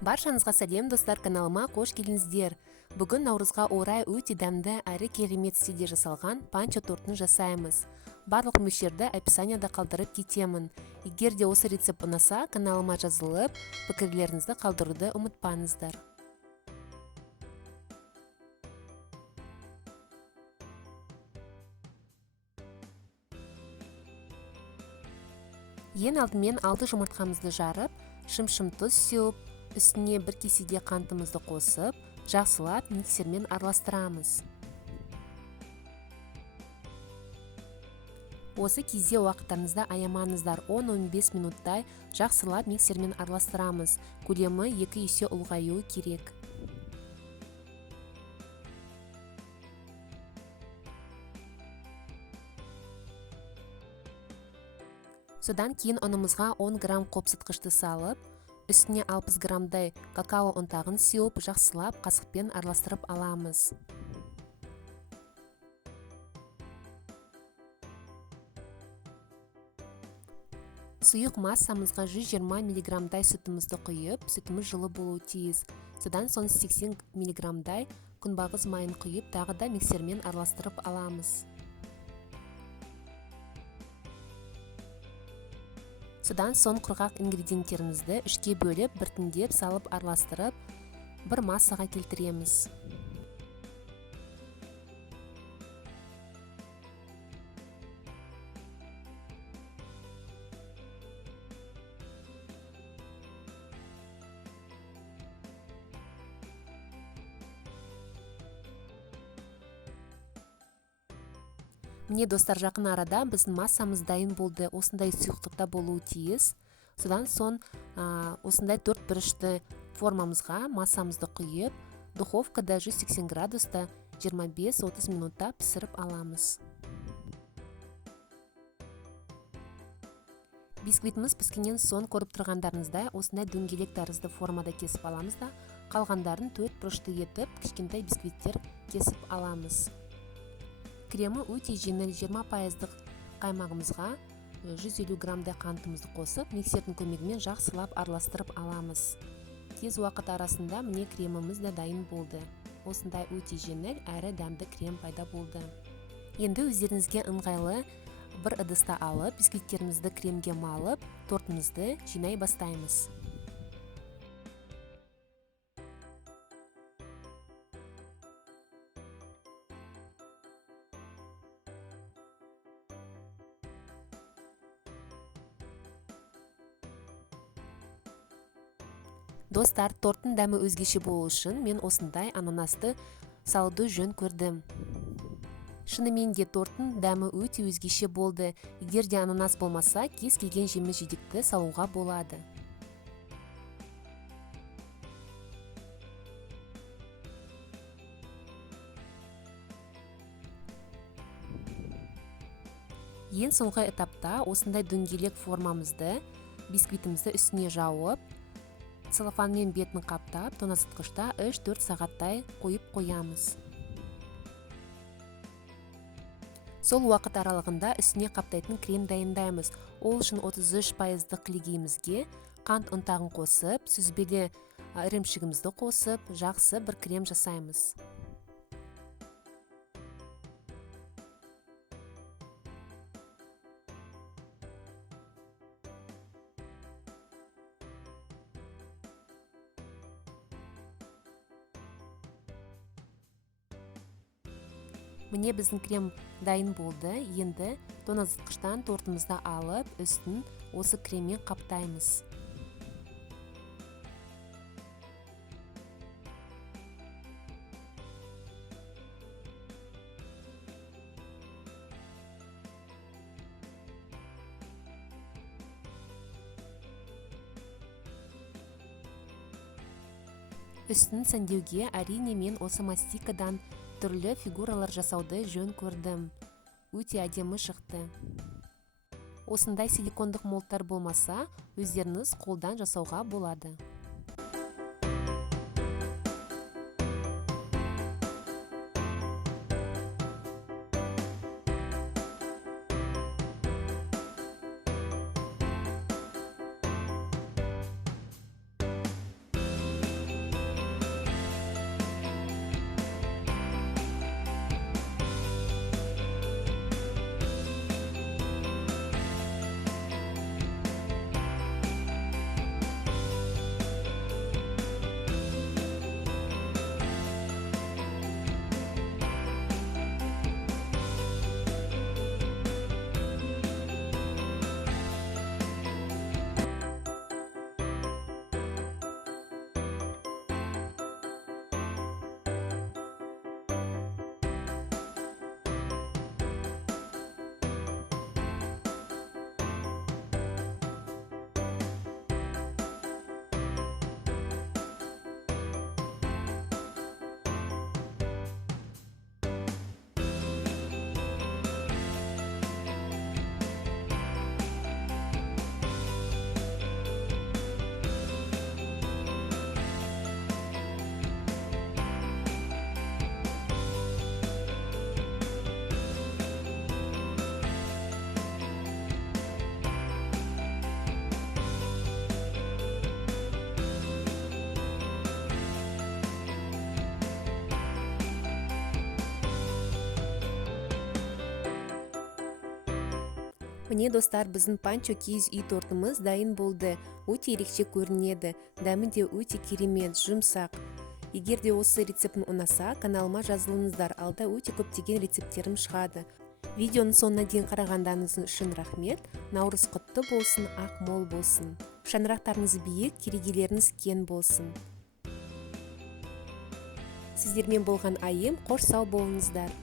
Баршаңызға сәлем достар, каналыма қош келдіңіздер. Бүгін наурызға орай өте дәмді әрі керемет стильде жасалған панчо тортын жасаймыз. Барлық мөлшерді описанияда қалдырып кетемін. Егер де осы рецепт ұнаса, каналыма жазылып, пікірлеріңізді қалдыруды ұмытпаңыздар. Ең алдымен 6 жұмыртқамызды жарып, шым-шым тұз сеуіп, үстіне бір кеседе қантымызды қосып, жақсылап миксермен араластырамыз. Осы кезде уақыттарыңызды аямаңыздар, 10-15 минуттай жақсылап миксермен араластырамыз. Көлемі 2 есе ұлғаюы керек. Содан кейін ұнымызға 10 грамм қопсытқышты салып, үстіне 60 граммдай какао ұнтағын сеуіп, жақсылап қасықпен араластырып аламыз. Сұйық массамызға 120 миллиграммдай сүтімізді құйып, сүтіміз жылы болуы тиіс. Содан соң 80 миллиграммдай күнбағыс майын құйып, тағы да миксермен араластырып аламыз. Содан соң құрғақ ингредиенттерімізді үшке бөліп, біртіндеп салып араластырып, бір массаға келтіреміз. Міне достар, жақын арада біздің массамыз дайын болды. Осындай сұйықтықта болуы тиіс. Содан соң осындай 4 бұрышты формамызға массамызды құйып, духовкада 180 градуста 25-30 минутта пісіріп аламыз. Бисквитіміз піскеннен соң көріп тұрғандарыңыздай осындай дөңгелек тәрізді формада кесіп аламыз да, қалғандарын 4 бұрышты етіп, кішкентай бисквиттер кесіп аламыз. Кремі өте жеңіл, 20% қаймағымызға 150 граммдай қантымызды қосып, миксердің көмегімен жақсылап араластырып аламыз. Тез уақыт арасында міне креміміз де дайын болды. Осындай өте жеңіл әрі дәмді крем пайда болды. Енді өздеріңізге ыңғайлы бір ыдысты алып, бисквиттерімізді кремге малып, тортымызды жинай бастаймыз. Достар, торттың дәмі өзгеше болу үшін мен осындай ананасты салуды жөн көрдім. Шынымен де торттың дәмі өте өзгеше болды. Егер де ананас болмаса, кез келген жеміс жидекті салуға болады. Ең соңғы этапта осындай дөңгелек формамызды бисквитімізді үстіне жауып, целлофанмен бетін қаптап, тоңазытқышта 3-4 сағаттай қойып қоямыз. Сол уақыт аралығында үстіне қаптайтын крем дайындаймыз. Ол үшін 33% клегейімізге қант ұнтағын қосып, сүзбелі ірімшігімізді қосып, жақсы бір крем жасаймыз. Міне біздің крем дайын болды. Енді тоңазытқыштан тортымызды алып, үстін осы креммен қаптаймыз. Үстін сәндеуге әрине мен осы мастикадан түрлі фигуралар жасауды жөн көрдім. Өте әдемі шықты. Осындай силикондық молттар болмаса, өздеріңіз қолдан жасауға болады. Міне достар, біздің панчо киіз үй тортымыз дайын болды. Өте ерекше көрінеді. Дәмі де өте керемет, жұмсақ. Егер де осы рецептім ұнаса, каналыма жазылыңыздар. Алда өте көптеген рецепттерім шығады. Видеоның соңына дейін қарағандарыңыз үшін рахмет. Наурыз құтты болсын, ақ мол болсын. Шаңырақтарыңыз биік, керегелеріңіз кен болсын. Сіздермен болған айым, қош сау болыңыздар.